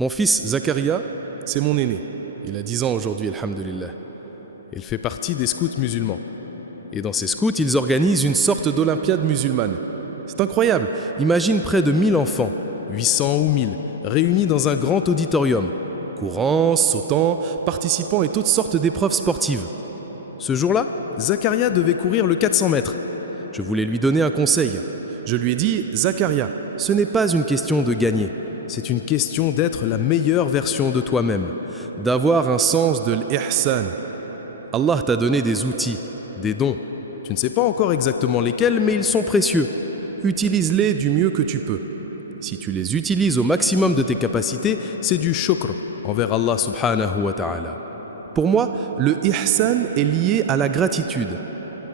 Mon fils Zakaria, c'est mon aîné. Il a 10 ans aujourd'hui, alhamdulillah. Il fait partie des scouts musulmans. Et dans ces scouts, ils organisent une sorte d'olympiade musulmane. C'est incroyable. Imagine près de 1000 enfants, 800 ou 1000, réunis dans un grand auditorium, courant, sautant, participant à toutes sortes d'épreuves sportives. Ce jour-là, Zakaria devait courir le 400 mètres. Je voulais lui donner un conseil. Je lui ai dit, Zakaria, ce n'est pas une question de gagner. C'est une question d'être la meilleure version de toi-même, d'avoir un sens de l'ihsan. Allah t'a donné des outils, des dons. Tu ne sais pas encore exactement lesquels, mais ils sont précieux. Utilise-les du mieux que tu peux. Si tu les utilises au maximum de tes capacités, c'est du shukr envers Allah subhanahu wa ta'ala. Pour moi, le ihsan est lié à la gratitude.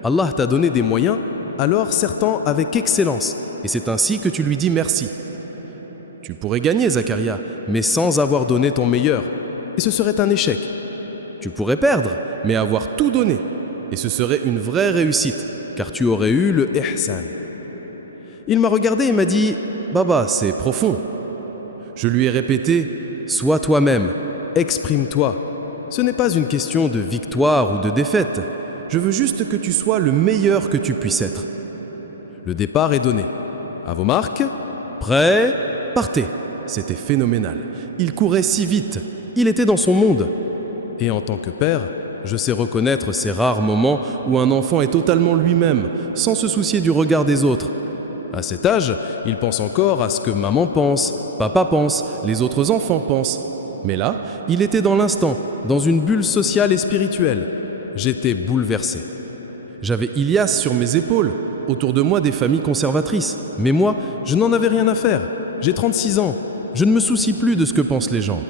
Allah t'a donné des moyens, alors serre-t'en avec excellence, et c'est ainsi que tu lui dis merci. Tu pourrais gagner, Zakaria, mais sans avoir donné ton meilleur, et ce serait un échec. Tu pourrais perdre, mais avoir tout donné, et ce serait une vraie réussite, car tu aurais eu le ihsan. Il m'a regardé et m'a dit « Baba, c'est profond ». Je lui ai répété « Sois toi-même, exprime-toi. Ce n'est pas une question de victoire ou de défaite. Je veux juste que tu sois le meilleur que tu puisses être. » Le départ est donné. À vos marques, prêts, partez. C'était phénoménal. Il courait si vite. Il était dans son monde. Et en tant que père, je sais reconnaître ces rares moments où un enfant est totalement lui-même, sans se soucier du regard des autres. À cet âge, il pense encore à ce que maman pense, papa pense, les autres enfants pensent. Mais là, il était dans l'instant, dans une bulle sociale et spirituelle. J'étais bouleversé. J'avais Ilyas sur mes épaules, autour de moi des familles conservatrices. Mais moi, je n'en avais rien à faire. J'ai 36 ans. Je ne me soucie plus de ce que pensent les gens.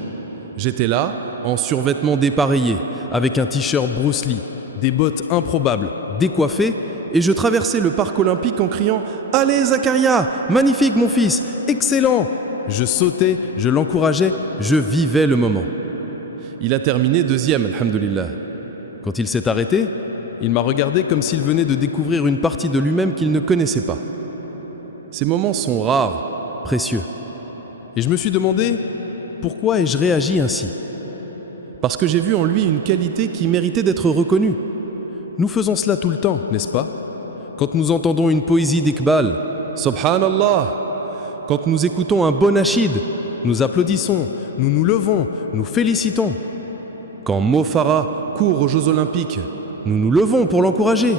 J'étais là, en survêtement dépareillé, avec un t-shirt Bruce Lee, des bottes improbables, décoiffé, et je traversais le parc olympique en criant « Allez Zakaria, magnifique mon fils, excellent !» Je sautais, je l'encourageais, je vivais le moment. Il a terminé deuxième, alhamdulillah. Quand il s'est arrêté, il m'a regardé comme s'il venait de découvrir une partie de lui-même qu'il ne connaissait pas. Ces moments sont rares, précieux. Et je me suis demandé, pourquoi ai-je réagi ainsi ? Parce que j'ai vu en lui une qualité qui méritait d'être reconnue. Nous faisons cela tout le temps, n'est-ce pas ? Quand nous entendons une poésie d'Iqbal, Subhanallah. Quand nous écoutons un bon nachid, nous applaudissons, nous nous levons, nous félicitons. Quand Mo Farah court aux Jeux Olympiques, nous nous levons pour l'encourager.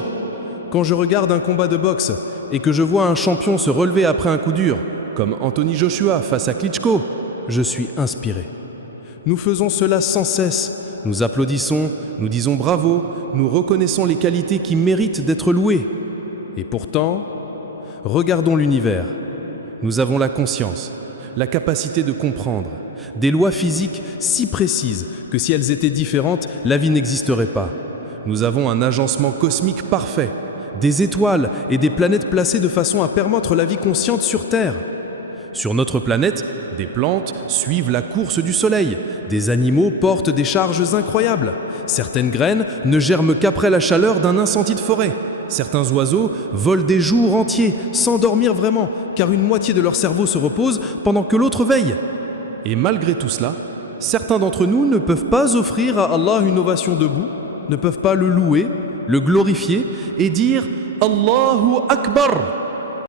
Quand je regarde un combat de boxe et que je vois un champion se relever après un coup dur, comme Anthony Joshua face à Klitschko, je suis inspiré. Nous faisons cela sans cesse. Nous applaudissons, nous disons bravo, nous reconnaissons les qualités qui méritent d'être louées. Et pourtant, regardons l'univers. Nous avons la conscience, la capacité de comprendre, des lois physiques si précises que si elles étaient différentes, la vie n'existerait pas. Nous avons un agencement cosmique parfait, des étoiles et des planètes placées de façon à permettre la vie consciente sur Terre. Sur notre planète, des plantes suivent la course du soleil, des animaux portent des charges incroyables, certaines graines ne germent qu'après la chaleur d'un incendie de forêt. Certains oiseaux volent des jours entiers, sans dormir vraiment, car une moitié de leur cerveau se repose pendant que l'autre veille. Et malgré tout cela, certains d'entre nous ne peuvent pas offrir à Allah une ovation debout, ne peuvent pas le louer, le glorifier et dire « Allahu Akbar »